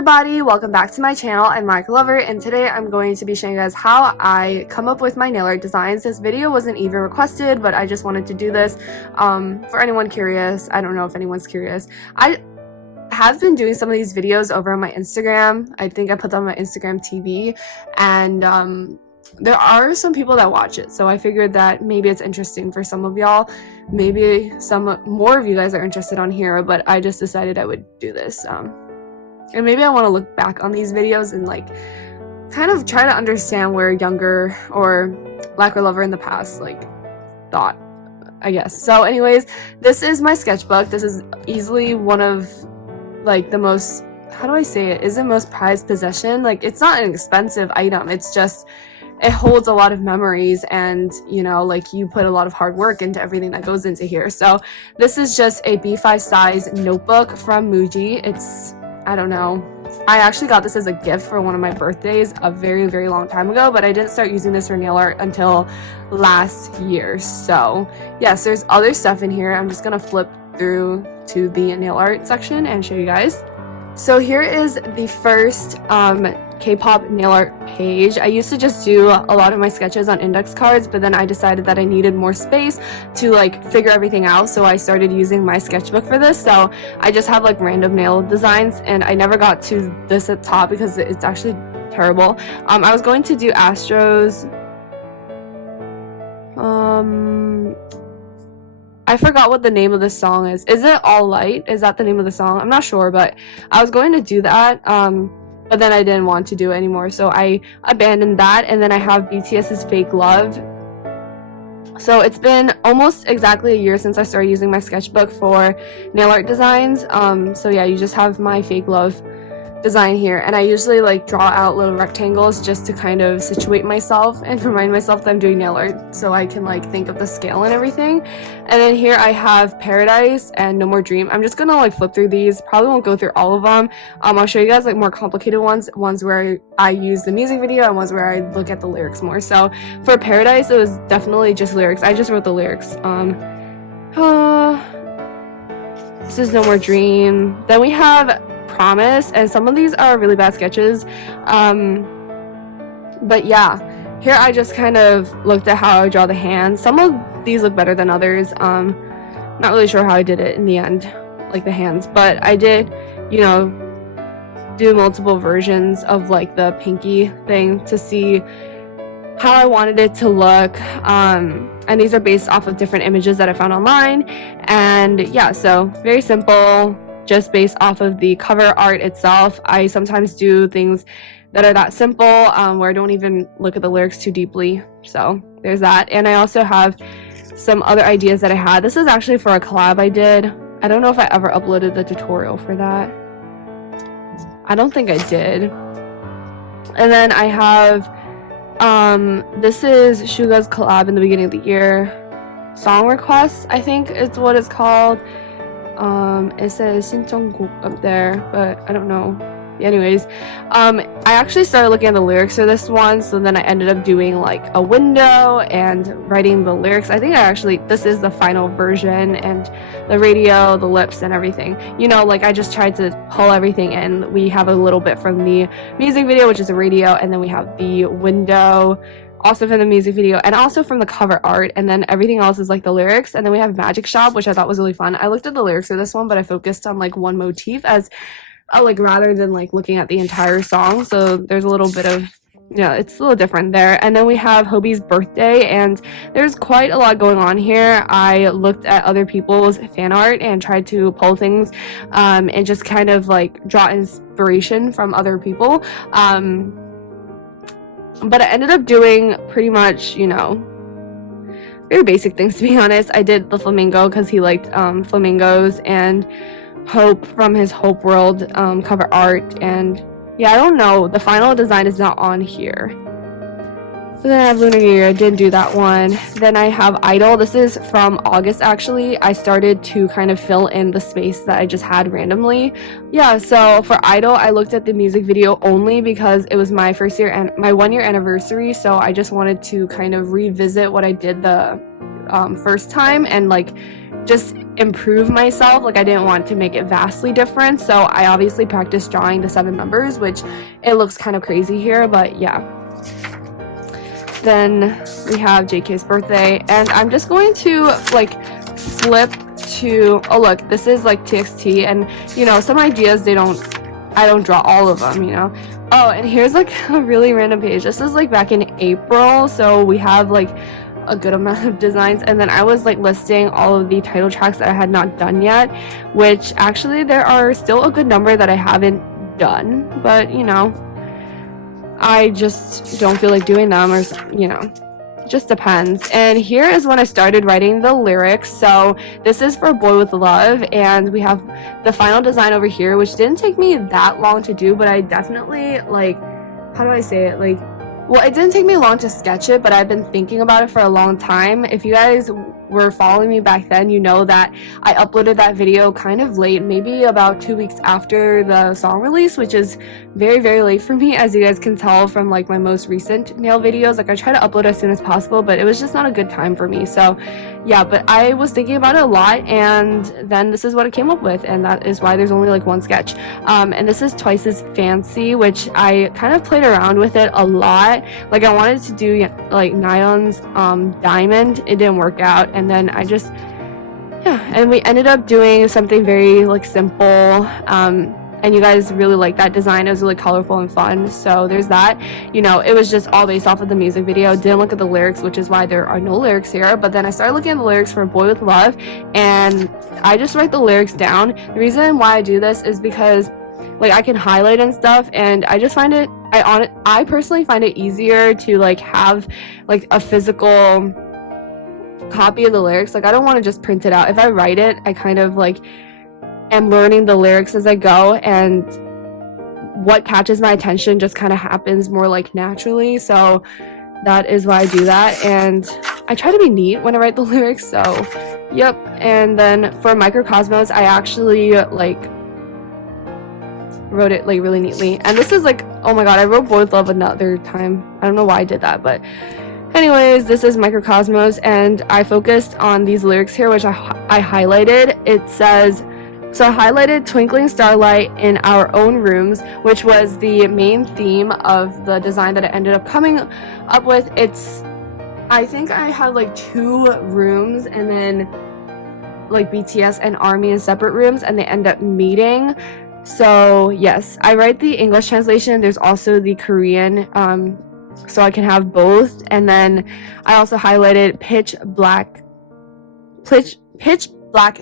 everybody, welcome back to my channel. I'm Lacquer Lover, and today I'm going to be showing you guys how I come up with my nail art designs. This video wasn't even requested, but I just wanted to do this for anyone curious. I don't know if anyone's curious. I have been doing some of these videos over on my Instagram. I think I put them on my Instagram TV, and there are some people that watch it, so I figured that maybe it's interesting for some of y'all. Maybe some more of you guys are interested on here, but I just decided I would do this. And maybe I want to look back on these videos and like kind of try to understand where younger or Lacquer Lover in the past like thought, I guess. So anyways, this is my sketchbook. This is easily one of like the most, how do I say it, isn't most prized possession. Like, it's not an expensive item, it's just it holds a lot of memories, and you know, like, you put a lot of hard work into everything that goes into here. So this is just a B5 size notebook from Muji. It's, I don't know, I actually got this as a gift for one of my birthdays a very long time ago, but I didn't start using this for nail art until last year. So yes, there's other stuff in here. I'm just gonna flip through to the nail art section and show you guys. So here is the first Kpop nail art page. I used to just do a lot of my sketches on index cards, but then I decided that I needed more space to like figure everything out, so I started using my sketchbook for this. So I just have like random nail designs, and I never got to this at top because it's actually terrible. I was going to do Astro's I forgot what the name of this song is. Is it All Light? Is that the name of the song? I'm not sure, but I was going to do that, but then I didn't want to do it anymore, so I abandoned that. And then I have BTS's Fake Love. So it's been almost exactly a year since I started using my sketchbook for nail art designs. So yeah, you just have my Fake Love design here, and I usually like draw out little rectangles just to kind of situate myself and remind myself that I'm doing nail art, so I can like think of the scale and everything. And then here I have Paradise and No More Dream. I'm just gonna like flip through these, probably won't go through all of them. I'll show you guys like more complicated ones where I use the music video and ones where I look at the lyrics more. So for Paradise, it was definitely just lyrics. I just wrote the lyrics. This is No More Dream. Then we have Promise, and some of these are really bad sketches, but yeah, here I just kind of looked at how I draw the hands. Some of these look better than others. Not really sure how I did it in the end, like the hands, but I did, you know, do multiple versions of like the pinky thing to see how I wanted it to look, and these are based off of different images that I found online. And yeah, so very simple, just based off of the cover art itself. I sometimes do things that are that simple, where I don't even look at the lyrics too deeply. So there's that. And I also have some other ideas that I had. This is actually for a collab I did. I don't know if I ever uploaded the tutorial for that. I don't think I did. And then I have this is Suga's collab in the beginning of the year. Song Requests, I think is what it's called. It says 신청곡 up there, but I don't know. Anyways, I actually started looking at the lyrics for this one, so then I ended up doing like a window and writing the lyrics. I think this is the final version, and the radio, the lips, and everything. You know, like, I just tried to pull everything in. We have a little bit from the music video, which is a radio, and then we have the window, also from the music video, and also from the cover art, and then everything else is like the lyrics. And then we have Magic Shop, which I thought was really fun. I looked at the lyrics for this one, but I focused on like one motif as like rather than like looking at the entire song, so there's a little bit of, you know, it's a little different there. And then we have Hobee's Birthday, and there's quite a lot going on here. I looked at other people's fan art and tried to pull things and just kind of like draw inspiration from other people. But I ended up doing pretty much, you know, very basic things, to be honest. I did the flamingo because he liked flamingos, and Hope from his Hope World cover art. And yeah, I don't know, the final design is not on here. So then I have Lunar New Year. I did do that one. Then I have Idol. This is from August, actually. I started to kind of fill in the space that I just had randomly. Yeah, so for Idol, I looked at the music video only because it was my first year and my 1 year anniversary, so I just wanted to kind of revisit what I did the first time and like just improve myself. Like I didn't want to make it vastly different, so I obviously practiced drawing the 7 members, which it looks kind of crazy here, but yeah. Then we have JK's birthday, and I'm just going to like flip to, oh look, this is like TXT, and you know, some ideas I don't draw all of them, you know. Oh, and here's like a really random page. This is like back in April, so we have like a good amount of designs, and then I was like listing all of the title tracks that I had not done yet, which actually there are still a good number that I haven't done, but you know, I just don't feel like doing them, or you know, just depends. And here is when I started writing the lyrics. So this is for Boy With Love, and we have the final design over here, which didn't take me that long to do, but I definitely, like, how do I say it, like, well, it didn't take me long to sketch it, but I've been thinking about it for a long time. If you guys were following me back then, you know that I uploaded that video kind of late, maybe about 2 weeks after the song release, which is very, very late for me, as you guys can tell from like my most recent nail videos. Like I try to upload as soon as possible, but it was just not a good time for me. So yeah, but I was thinking about it a lot, and then this is what I came up with, and that is why there's only like one sketch. And this is Twice as Fancy, which I kind of played around with it a lot. Like I wanted to do like Nion's Diamond. It didn't work out, and then I just, yeah, and we ended up doing something very like simple, and you guys really liked that design. It was really colorful and fun, so there's that. You know, it was just all based off of the music video. Didn't look at the lyrics, which is why there are no lyrics here, but then I started looking at the lyrics for Boy With Love, and I just write the lyrics down. The reason why I do this is because like I can highlight and stuff, and I just find it, I personally find it easier to like have like a physical copy of the lyrics. Like I don't want to just print it out. If I write it, I kind of like am learning the lyrics as I go, and what catches my attention just kind of happens more like naturally. So that is why I do that, and I try to be neat when I write the lyrics. So yep. And then for Microcosmos, I actually like wrote it like really neatly, and this is like, oh my god, I wrote Boy With Love another time. I don't know why I did that, but anyways, this is Microcosmos, and I focused on these lyrics here, which I highlighted. It says, so I highlighted Twinkling Starlight in Our Own Rooms, which was the main theme of the design that I ended up coming up with. It's, I think I had like 2 rooms, and then like BTS and ARMY in separate rooms, and they end up meeting. So yes, I write the English translation. There's also the Korean, so I can have both. And then I also highlighted Pitch Black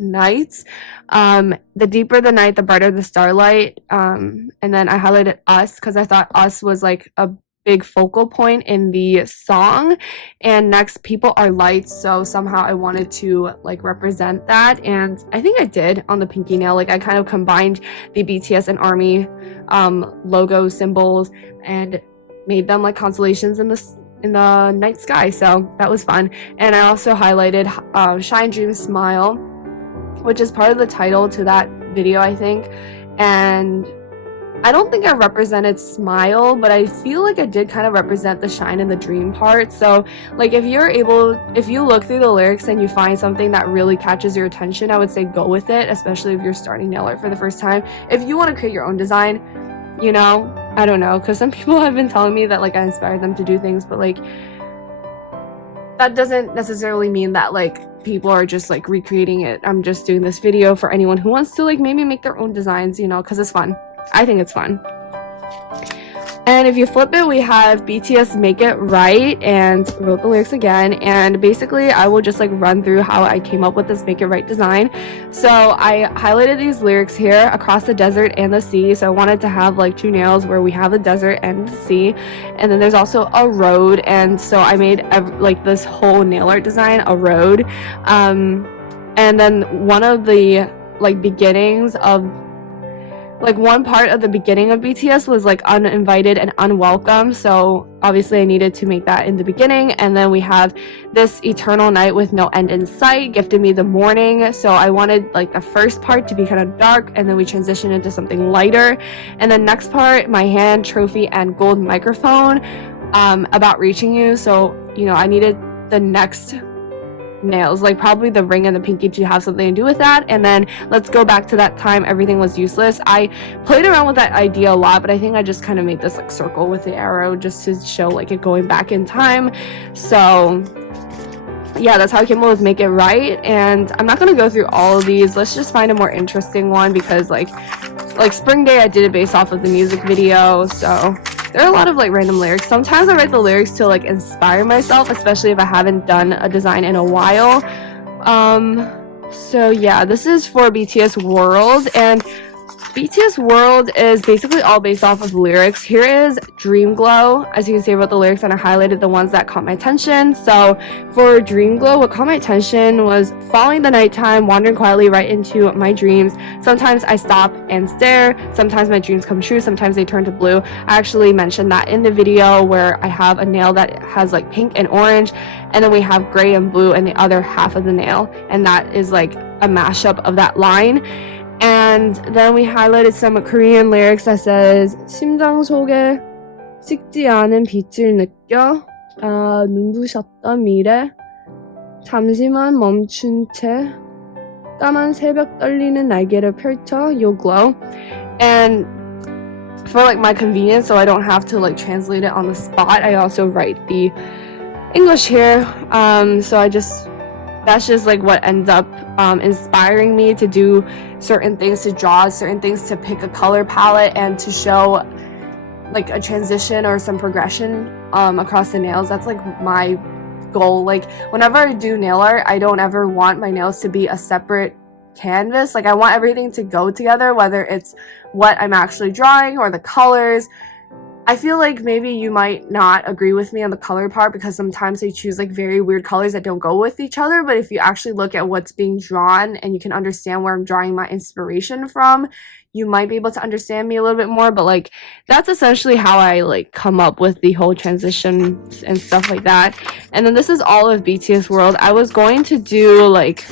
Nights. The deeper the night, the brighter the starlight. And then I highlighted Us because I thought Us was like a big focal point in the song. And next, People Are Lights, so somehow I wanted to like represent that, and I think I did on the pinky nail. Like I kind of combined the BTS and ARMY logo symbols and made them like constellations in the night sky, so that was fun. And I also highlighted Shine, Dream, Smile, which is part of the title to that video, I think. And I don't think I represented smile, but I feel like I did kind of represent the shine and the dream part. So like if you look through the lyrics and you find something that really catches your attention, I would say go with it, especially if you're starting nail art for the first time. If you want to create your own design, you know, I don't know, because some people have been telling me that like I inspired them to do things, but like that doesn't necessarily mean that like people are just like recreating it. I'm just doing this video for anyone who wants to like maybe make their own designs, you know, because it's fun. I think it's fun. And if you flip it, we have BTS Make It Right, and wrote the lyrics again. And basically I will just like run through how I came up with this Make It Right design. So I highlighted these lyrics here: across the desert and the sea. So I wanted to have like 2 nails where we have the desert and the sea, and then there's also a road. And so I made like this whole nail art design a road. And then one of the like beginnings of like one part of the beginning of BTS was like uninvited and unwelcome, so obviously I needed to make that in the beginning. And then we have this eternal night with no end in sight, gifted me the morning, so I wanted like the first part to be kind of dark, and then we transition into something lighter. And then next part, my hand, trophy, and gold microphone, about reaching you. So you know, I needed the next nails. Like probably the ring and the pinky to have something to do with that. And then let's go back to that time everything was useless. I played around with that idea a lot, but I think I just kind of made this like circle with the arrow just to show like it going back in time. So yeah, that's how I came up with Make It Right. And I'm not gonna go through all of these. Let's just find a more interesting one, because like Spring Day, I did it based off of the music video. So there are a lot of like random lyrics. Sometimes I write the lyrics to like inspire myself, especially if I haven't done a design in a while. So yeah, this is for BTS World, and BTS World is basically all based off of lyrics. Here is Dream Glow. As you can see, I wrote the lyrics and I highlighted the ones that caught my attention. So for Dream Glow, what caught my attention was following the nighttime, wandering quietly right into my dreams. Sometimes I stop and stare. Sometimes my dreams come true. Sometimes they turn to blue. I actually mentioned that in the video where I have a nail that has like pink and orange, and then we have gray and blue in the other half of the nail. And that is like a mashup of that line. And then we highlighted some Korean lyrics that says 심장 속에 식지 않은 빛을 느껴 눈부셨던 미래 잠시만 멈춘 채 까만 새벽 떨리는 날개를 펼쳐 You'll glow. And for like my convenience, so I don't have to like translate it on the spot, I also write the English here. That's just like what ends up inspiring me to do certain things, to draw certain things, to pick a color palette, and to show like a transition or some progression across the nails. That's like my goal. Like whenever I do nail art, I don't ever want my nails to be a separate canvas. Like I want everything to go together, whether it's what I'm actually drawing or the colors. I feel like maybe you might not agree with me on the color part, because sometimes they choose like very weird colors that don't go with each other. But if you actually look at what's being drawn and you can understand where I'm drawing my inspiration from, you might be able to understand me a little bit more. But like that's essentially how I like come up with the whole transition and stuff like that. And then this is all of BTS World. I was going to do like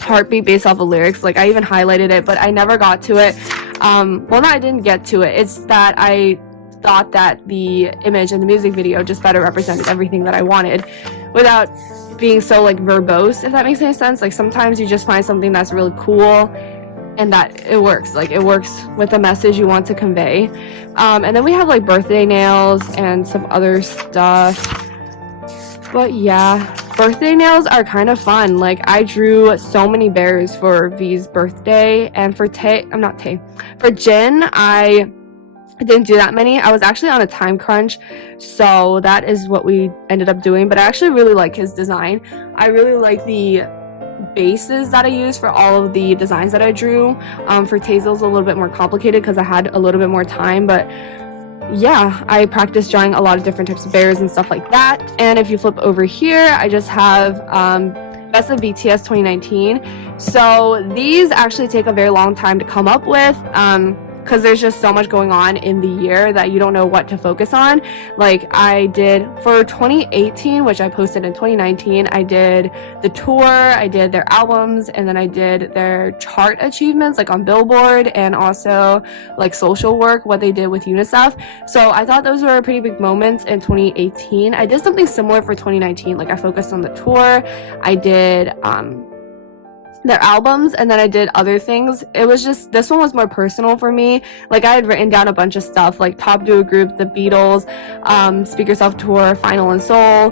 heartbeat based off of lyrics. Like I even highlighted it, but I never got to it. Well, no, I didn't get to it. It's that I thought that the image and the music video just better represented everything that I wanted without being so like verbose, if that makes any sense. Like sometimes you just find something that's really cool and that it works with the message you want to convey. And then we have like birthday nails and some other stuff. But yeah, birthday nails are kind of fun. Like I drew so many bears for V's birthday, and for Jin, I didn't do that many. I was actually on a time crunch, so that is what we ended up doing. But I actually really like his design. I really like the bases that I used for all of the designs that I drew. For Tazel's a little bit more complicated because I had a little bit more time, but yeah, I practiced drawing a lot of different types of bears and stuff like that. And if you flip over here, I just have Best of BTS 2019. So these actually take a very long time to come up with, because there's just so much going on in the year that you don't know what to focus on. Like I did for 2018, which I posted in 2019, I did the tour, I did their albums, and then I did their chart achievements like on Billboard, and also like social work, what they did with UNICEF. So I thought those were pretty big moments in 2018. I did something similar for 2019. Like I focused on the tour, I did their albums, and then I did other things. It was just, this one was more personal for me. Like I had written down a bunch of stuff like top duo group, the Beatles, Speak Yourself tour, Final and Soul,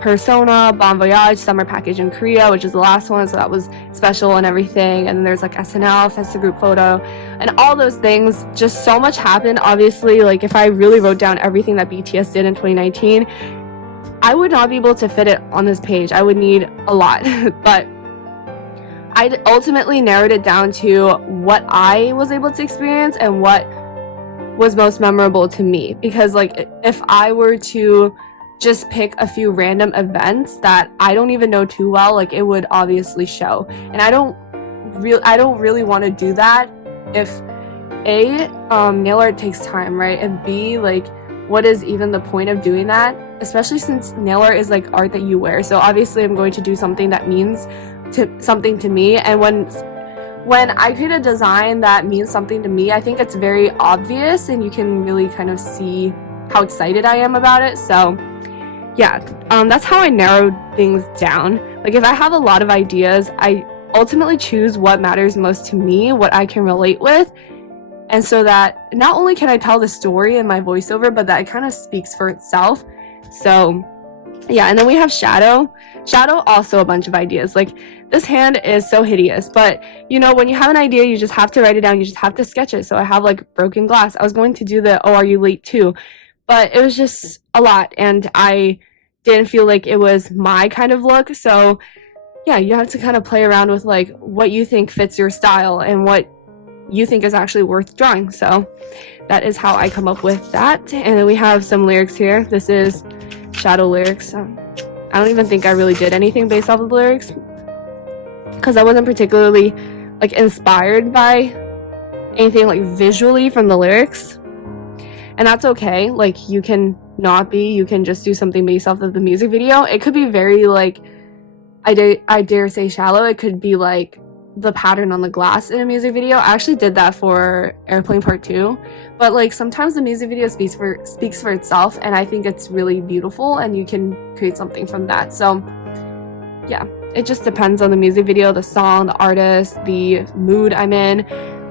Persona, Bon Voyage, summer package in Korea, which is the last one, so that was special and everything. And then there's like SNL, Festa group photo, and all those things. Just so much happened. Obviously, like if I really wrote down everything that BTS did in 2019, I would not be able to fit it on this page. I would need a lot. But I ultimately narrowed it down to what I was able to experience and what was most memorable to me. Because like if I were to just pick a few random events that I don't even know too well, like it would obviously show. And I don't really want to do that if A, nail art takes time, right? And B, like what is even the point of doing that? Especially since nail art is like art that you wear. So obviously I'm going to do something that means something to me. And when I create a design that means something to me, I think it's very obvious and you can really kind of see how excited I am about it. So yeah, that's how I narrowed things down. Like if I have a lot of ideas, I ultimately choose what matters most to me, what I can relate with, and so that not only can I tell the story in my voiceover, but that it kind of speaks for itself. So yeah, and then we have Shadow. Shadow, also a bunch of ideas. Like this hand is so hideous, but you know, when you have an idea, you just have to write it down, you just have to sketch it. So I have like broken glass. I was going to do the "Oh, are you late" too, but it was just a lot, and I didn't feel like it was my kind of look. So yeah, you have to kind of play around with like what you think fits your style and what you think is actually worth drawing. So that is how I come up with that. And then we have some lyrics here. This is Shadow lyrics. I don't even think I really did anything based off of the lyrics because I wasn't particularly like inspired by anything like visually from the lyrics, and that's okay. Like you can not be, you can just do something based off of the music video. It could be very like I dare say shallow. It could be like the pattern on the glass in a music video. I actually did that for Airplane Part 2, but like sometimes the music video speaks for itself, and I think it's really beautiful and you can create something from that. So yeah, it just depends on the music video, the song, the artist, the mood I'm in.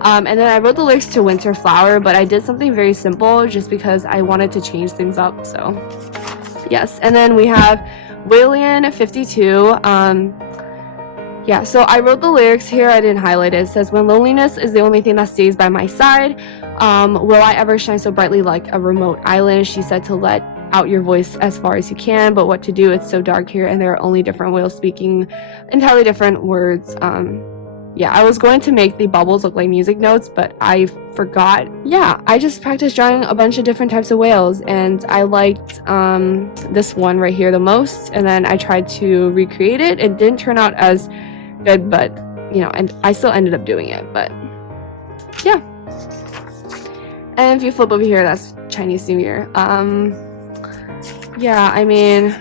And then I wrote the lyrics to Winter Flower, but I did something very simple just because I wanted to change things up. So yes, and then we have Willian 52. Yeah, so I wrote the lyrics here. I didn't highlight it. It says, "When loneliness is the only thing that stays by my side, will I ever shine so brightly like a remote island? She said to let out your voice as far as you can, but what to do? It's so dark here, and there are only different whales speaking entirely different words." Yeah, I was going to make the bubbles look like music notes, but I forgot. Yeah, I just practiced drawing a bunch of different types of whales, and I liked this one right here the most, and then I tried to recreate it. It didn't turn out as good, but you know, and I still ended up doing it. But yeah, and if you flip over here, that's Chinese New Year. Yeah, I mean,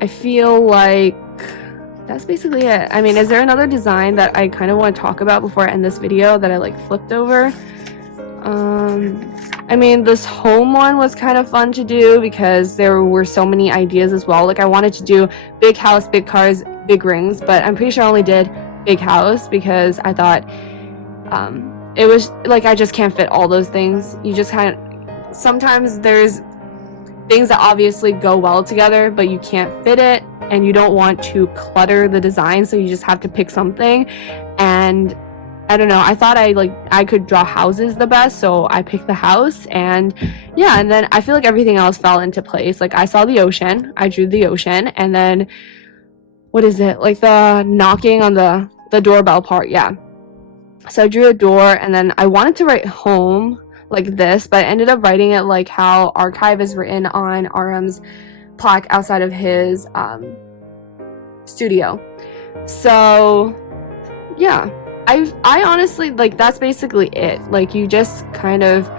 I feel like that's basically it. I mean, is there another design that I kind of want to talk about before I end this video that I like flipped over? I mean, this home one was kind of fun to do because there were so many ideas as well. Like I wanted to do big house, big cars, big rings, but I'm pretty sure I only did big house because I thought it was like I just can't fit all those things. You just kind of, sometimes there's things that obviously go well together, but you can't fit it, and you don't want to clutter the design, so you just have to pick something. And I don't know, I thought I could draw houses the best, so I picked the house. And yeah, and then I feel like everything else fell into place. Like I saw the ocean, I drew the ocean, and then what is it, like the knocking on the doorbell part. Yeah, so I drew a door, and then I wanted to write home like this, but I ended up writing it like how Archive is written on RM's plaque outside of his studio. So yeah, I honestly, like, that's basically it. Like you just kind of,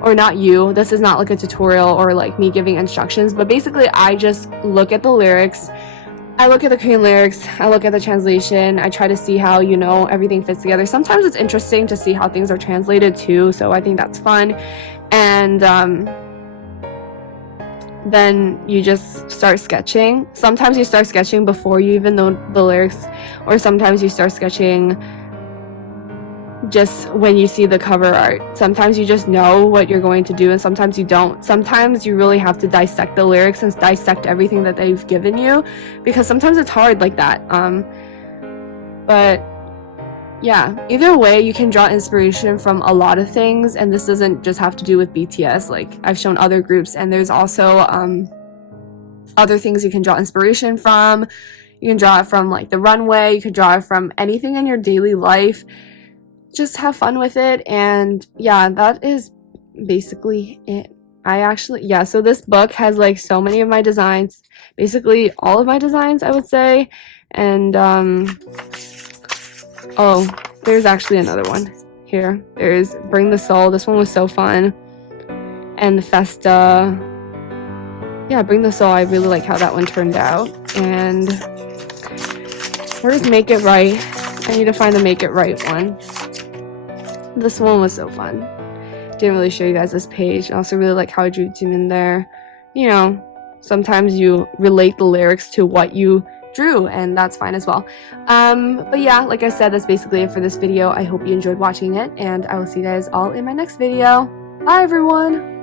or not you, this is not like a tutorial or like me giving instructions, but basically I just look at the lyrics, I look at the Korean lyrics, I look at the translation, I try to see how, you know, everything fits together. Sometimes it's interesting to see how things are translated too, so I think that's fun. And then you just start sketching. Sometimes you start sketching before you even know the lyrics, or sometimes you start sketching just when you see the cover art. Sometimes you just know what you're going to do, and sometimes you don't. Sometimes you really have to dissect the lyrics and dissect everything that they've given you, because sometimes it's hard like that. But yeah, either way, you can draw inspiration from a lot of things, and this doesn't just have to do with BTS. Like I've shown other groups, and there's also other things you can draw inspiration from. You can draw it from like the runway, you can draw it from anything in your daily life. Just have fun with it. And yeah, that is basically it. Yeah, so this book has like so many of my designs, basically all of my designs, I would say. And oh, there's actually another one here. There's Bring the Soul. This one was so fun. And the Festa. Yeah, Bring the Soul. I really like how that one turned out. And where's Make It Right? I need to find the Make It Right one. This one was so fun. Didn't really show you guys this page. I also really like how I drew Jimin there. You know, sometimes you relate the lyrics to what you drew, and that's fine as well. But yeah, like I said, that's basically it for this video. I hope you enjoyed watching it, and I will see you guys all in my next video. Bye everyone!